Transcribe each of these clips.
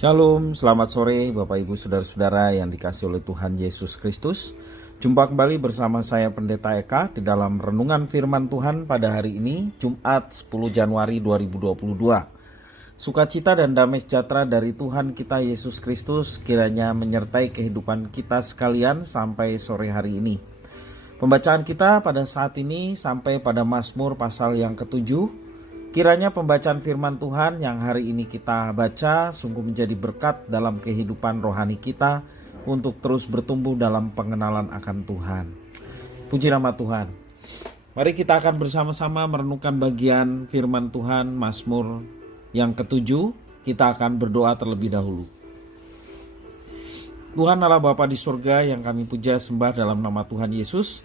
Shalom, selamat sore Bapak Ibu Saudara-saudara yang dikasihi oleh Tuhan Yesus Kristus. Jumpa kembali bersama saya Pendeta Eka di dalam renungan firman Tuhan pada hari ini, Jumat 10 Januari 2022. Sukacita dan damai sejahtera dari Tuhan kita Yesus Kristus kiranya menyertai kehidupan kita sekalian sampai sore hari ini. Pembacaan kita pada saat ini sampai pada Mazmur pasal yang ke-7. Kiranya pembacaan firman Tuhan yang hari ini kita baca sungguh menjadi berkat dalam kehidupan rohani kita untuk terus bertumbuh dalam pengenalan akan Tuhan. Puji nama Tuhan. Mari kita akan bersama-sama merenungkan bagian firman Tuhan Mazmur yang ke-7. Kita akan berdoa terlebih dahulu. Tuhan Allah Bapa di surga yang kami puja sembah dalam nama Tuhan Yesus.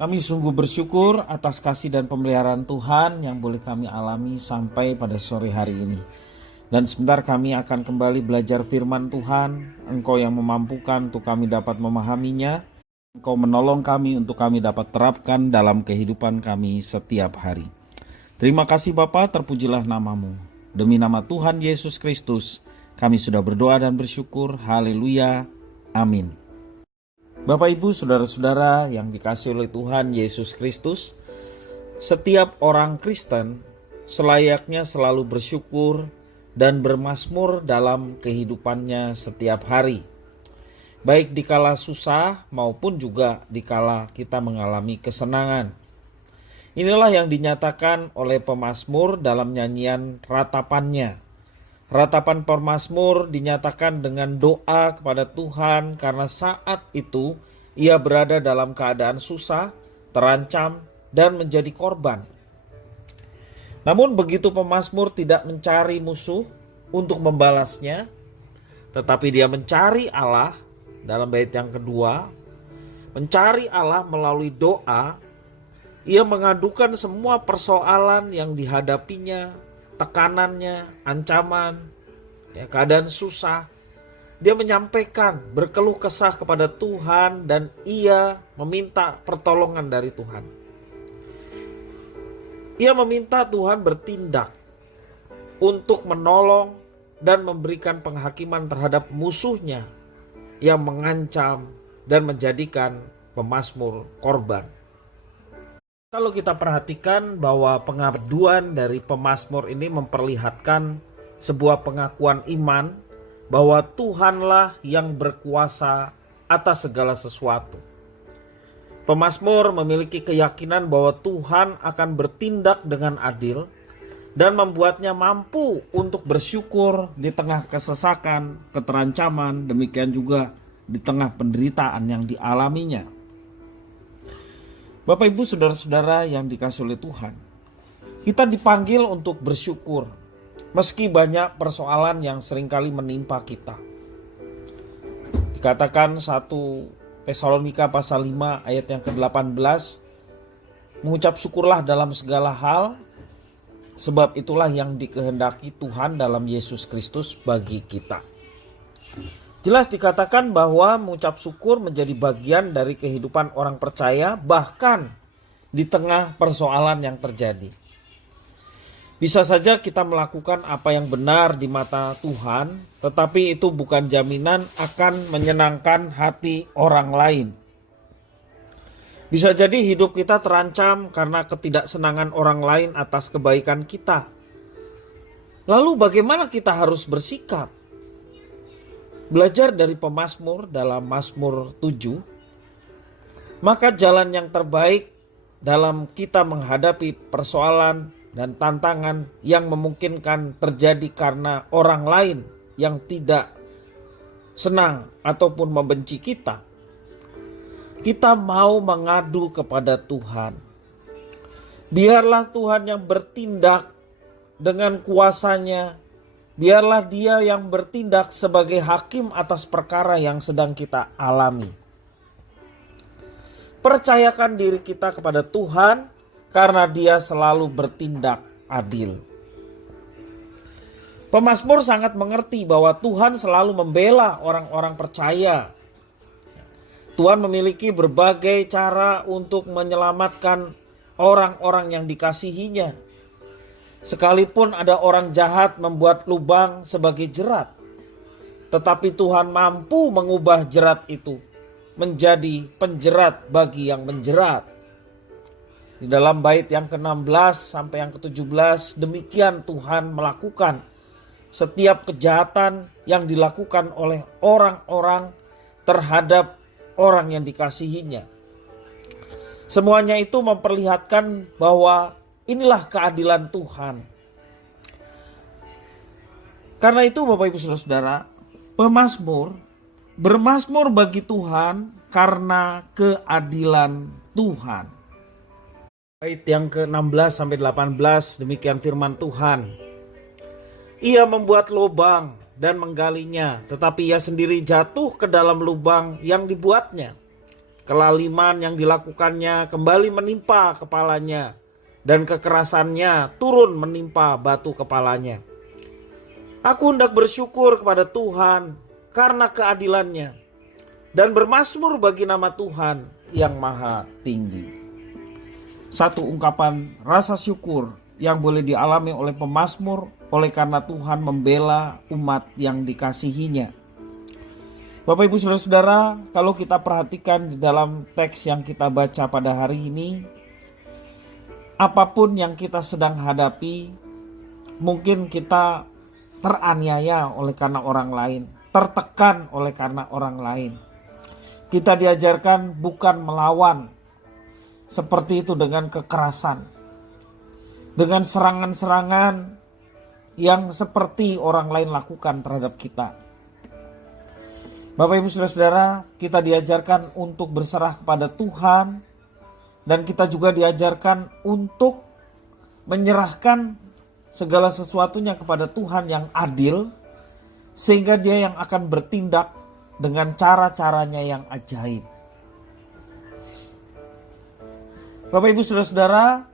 Kami sungguh bersyukur atas kasih dan pemeliharaan Tuhan yang boleh kami alami sampai pada sore hari ini. Dan sebentar kami akan kembali belajar firman Tuhan. Engkau yang memampukan untuk kami dapat memahaminya. Engkau menolong kami untuk kami dapat terapkan dalam kehidupan kami setiap hari. Terima kasih Bapa, terpujilah namamu. Demi nama Tuhan Yesus Kristus, kami sudah berdoa dan bersyukur. Haleluya. Amin. Bapak Ibu Saudara-saudara yang dikasihi oleh Tuhan Yesus Kristus, setiap orang Kristen selayaknya selalu bersyukur dan bermazmur dalam kehidupannya setiap hari. Baik dikala susah maupun juga dikala kita mengalami kesenangan. Inilah yang dinyatakan oleh pemazmur dalam nyanyian ratapannya. Ratapan pemazmur dinyatakan dengan doa kepada Tuhan karena saat itu ia berada dalam keadaan susah, terancam, dan menjadi korban. Namun begitu pemazmur tidak mencari musuh untuk membalasnya, tetapi dia mencari Allah dalam bait yang kedua, mencari Allah melalui doa, ia mengadukan semua persoalan yang dihadapinya, tekanannya, ancaman, keadaan susah. Dia menyampaikan, berkeluh kesah kepada Tuhan dan ia meminta pertolongan dari Tuhan. Ia meminta Tuhan bertindak untuk menolong dan memberikan penghakiman terhadap musuhnya yang mengancam dan menjadikan pemazmur korban. Kalau kita perhatikan bahwa pengaduan dari pemazmur ini memperlihatkan sebuah pengakuan iman bahwa Tuhanlah yang berkuasa atas segala sesuatu. Pemazmur memiliki keyakinan bahwa Tuhan akan bertindak dengan adil dan membuatnya mampu untuk bersyukur di tengah kesesakan, keterancaman, demikian juga di tengah penderitaan yang dialaminya. Bapak Ibu Saudara-saudara yang dikasihi oleh Tuhan, kita dipanggil untuk bersyukur meski banyak persoalan yang seringkali menimpa kita. Dikatakan 1 Tesalonika pasal 5 ayat yang ke-18, mengucap syukurlah dalam segala hal, sebab itulah yang dikehendaki Tuhan dalam Yesus Kristus bagi kita. Jelas dikatakan bahwa mengucap syukur menjadi bagian dari kehidupan orang percaya bahkan di tengah persoalan yang terjadi. Bisa saja kita melakukan apa yang benar di mata Tuhan, tetapi itu bukan jaminan akan menyenangkan hati orang lain. Bisa jadi hidup kita terancam karena ketidaksenangan orang lain atas kebaikan kita. Lalu bagaimana kita harus bersikap? Belajar dari pemazmur dalam Mazmur 7, maka jalan yang terbaik dalam kita menghadapi persoalan dan tantangan yang memungkinkan terjadi karena orang lain yang tidak senang ataupun membenci kita, kita mau mengadu kepada Tuhan. Biarlah Tuhan yang bertindak dengan kuasanya. Biarlah Dia yang bertindak sebagai hakim atas perkara yang sedang kita alami. Percayakan diri kita kepada Tuhan karena Dia selalu bertindak adil. Pemazmur sangat mengerti bahwa Tuhan selalu membela orang-orang percaya. Tuhan memiliki berbagai cara untuk menyelamatkan orang-orang yang dikasihinya. Sekalipun ada orang jahat membuat lubang sebagai jerat, Tetapi Tuhan mampu mengubah jerat itu menjadi penjerat bagi yang menjerat. Di dalam bait yang ke-16 sampai yang ke-17, demikian Tuhan melakukan setiap kejahatan yang dilakukan oleh orang-orang terhadap orang yang dikasihinya. Semuanya itu memperlihatkan bahwa inilah keadilan Tuhan. Karena itu Bapak Ibu Saudara-saudara, pemazmur bermazmur bagi Tuhan karena keadilan Tuhan. Bait yang ke-16 sampai 18, demikian firman Tuhan. Ia membuat lubang dan menggalinya, tetapi ia sendiri jatuh ke dalam lubang yang dibuatnya. Kelaliman yang dilakukannya kembali menimpa kepalanya, dan kekerasannya turun menimpa batu kepalanya. Aku hendak bersyukur kepada Tuhan karena keadilannya, dan bermazmur bagi nama Tuhan yang maha tinggi. Satu ungkapan rasa syukur yang boleh dialami oleh pemazmur oleh karena Tuhan membela umat yang dikasihinya. Bapak Ibu Saudara-saudara, kalau kita perhatikan di dalam teks yang kita baca pada hari ini, apapun yang kita sedang hadapi, mungkin kita teraniaya oleh karena orang lain, tertekan oleh karena orang lain. Kita diajarkan bukan melawan seperti itu dengan kekerasan, dengan serangan-serangan yang seperti orang lain lakukan terhadap kita. Bapak Ibu Saudara-saudara, kita diajarkan untuk berserah kepada Tuhan, dan kita juga diajarkan untuk menyerahkan segala sesuatunya kepada Tuhan yang adil, sehingga Dia yang akan bertindak dengan cara-caranya yang ajaib. Bapak Ibu Saudara-saudara,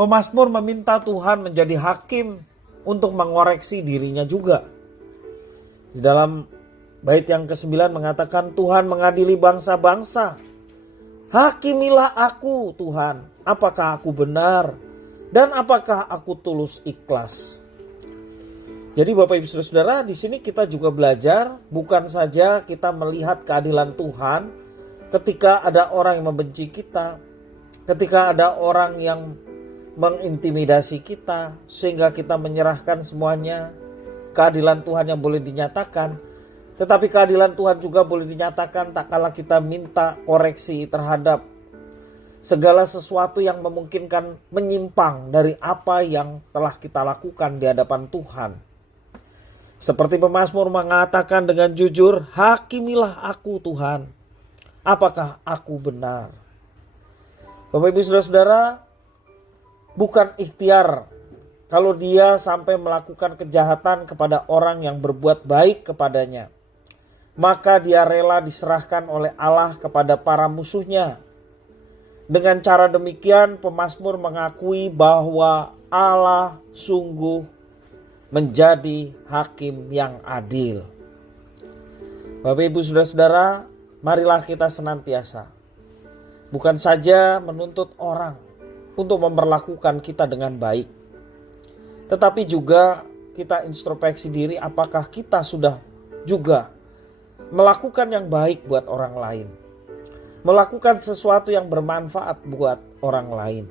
pemazmur meminta Tuhan menjadi hakim untuk mengoreksi dirinya juga. Di dalam bait yang ke-9 mengatakan, Tuhan mengadili bangsa-bangsa. Hakimilah aku Tuhan, apakah aku benar dan apakah aku tulus ikhlas. Jadi Bapak Ibu Saudara, di sini kita juga belajar bukan saja kita melihat keadilan Tuhan ketika ada orang yang membenci kita, ketika ada orang yang mengintimidasi kita sehingga kita menyerahkan semuanya. Keadilan Tuhan yang boleh dinyatakan, tetapi keadilan Tuhan juga boleh dinyatakan tak kala kita minta koreksi terhadap segala sesuatu yang memungkinkan menyimpang dari apa yang telah kita lakukan di hadapan Tuhan. Seperti pemazmur mengatakan dengan jujur, hakimilah aku Tuhan, apakah aku benar. Bapak Ibu Saudara-saudara, bukan ikhtiar kalau dia sampai melakukan kejahatan kepada orang yang berbuat baik kepadanya, maka dia rela diserahkan oleh Allah kepada para musuhnya. Dengan cara demikian pemazmur mengakui bahwa Allah sungguh menjadi hakim yang adil. Bapak Ibu Saudara-saudara, marilah kita senantiasa bukan saja menuntut orang untuk memperlakukan kita dengan baik, tetapi juga kita introspeksi diri apakah kita sudah juga melakukan yang baik buat orang lain, melakukan sesuatu yang bermanfaat buat orang lain.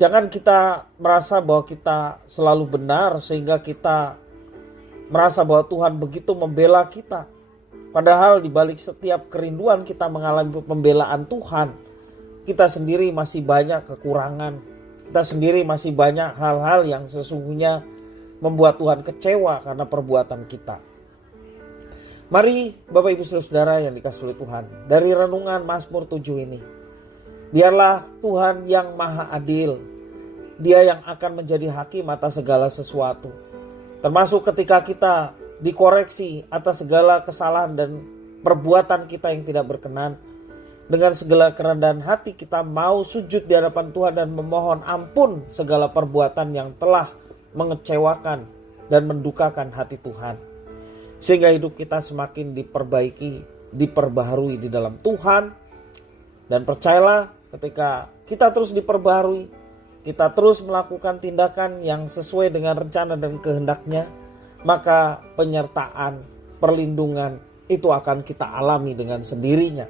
Jangan kita merasa bahwa kita selalu benar sehingga kita merasa bahwa Tuhan begitu membela kita. Padahal di balik setiap kerinduan kita mengalami pembelaan Tuhan, kita sendiri masih banyak kekurangan. Kita sendiri masih banyak hal-hal yang sesungguhnya membuat Tuhan kecewa karena perbuatan kita. Mari Bapak Ibu Saudara yang dikasihi oleh Tuhan, dari renungan Mazmur 7 ini, biarlah Tuhan yang maha adil, Dia yang akan menjadi hakim atas segala sesuatu, termasuk ketika kita dikoreksi atas segala kesalahan dan perbuatan kita yang tidak berkenan. Dengan segala kerendahan hati kita mau sujud di hadapan Tuhan dan memohon ampun segala perbuatan yang telah mengecewakan dan mendukakan hati Tuhan. Sehingga hidup kita semakin diperbaiki, diperbaharui di dalam Tuhan. Dan percayalah ketika kita terus diperbaharui, kita terus melakukan tindakan yang sesuai dengan rencana dan kehendaknya, maka penyertaan perlindungan itu akan kita alami dengan sendirinya.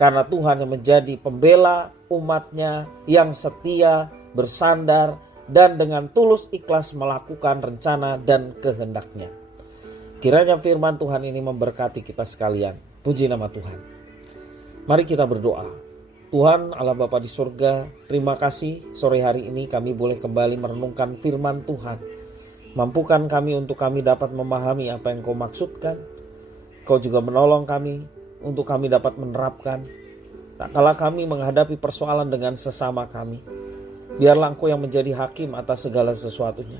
Karena Tuhan yang menjadi pembela umatnya yang setia, bersandar, dan dengan tulus ikhlas melakukan rencana dan kehendaknya. Kiranya firman Tuhan ini memberkati kita sekalian. Puji nama Tuhan. Mari kita berdoa. Tuhan Allah Bapa di surga, terima kasih sore hari ini kami boleh kembali merenungkan firman Tuhan. Mampukan kami untuk kami dapat memahami apa yang Kau maksudkan. Kau juga menolong kami untuk kami dapat menerapkan. Tak kala kami menghadapi persoalan dengan sesama kami, biarlah Engkau yang menjadi hakim atas segala sesuatunya.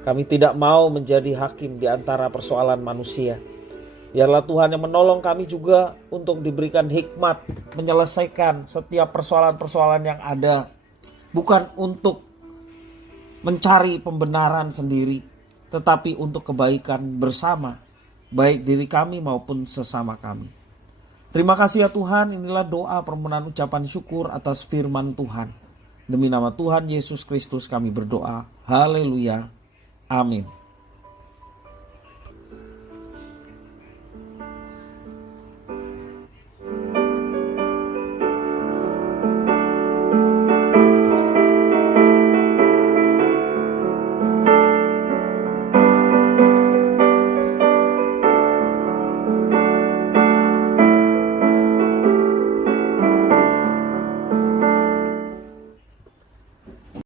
Kami tidak mau menjadi hakim di antara persoalan manusia. Biarlah Tuhan yang menolong kami juga untuk diberikan hikmat menyelesaikan setiap persoalan-persoalan yang ada. Bukan untuk mencari pembenaran sendiri, tetapi untuk kebaikan bersama, baik diri kami maupun sesama kami. Terima kasih ya Tuhan, inilah doa permohonan ucapan syukur atas firman Tuhan. Demi nama Tuhan Yesus Kristus kami berdoa. Haleluya. Amin.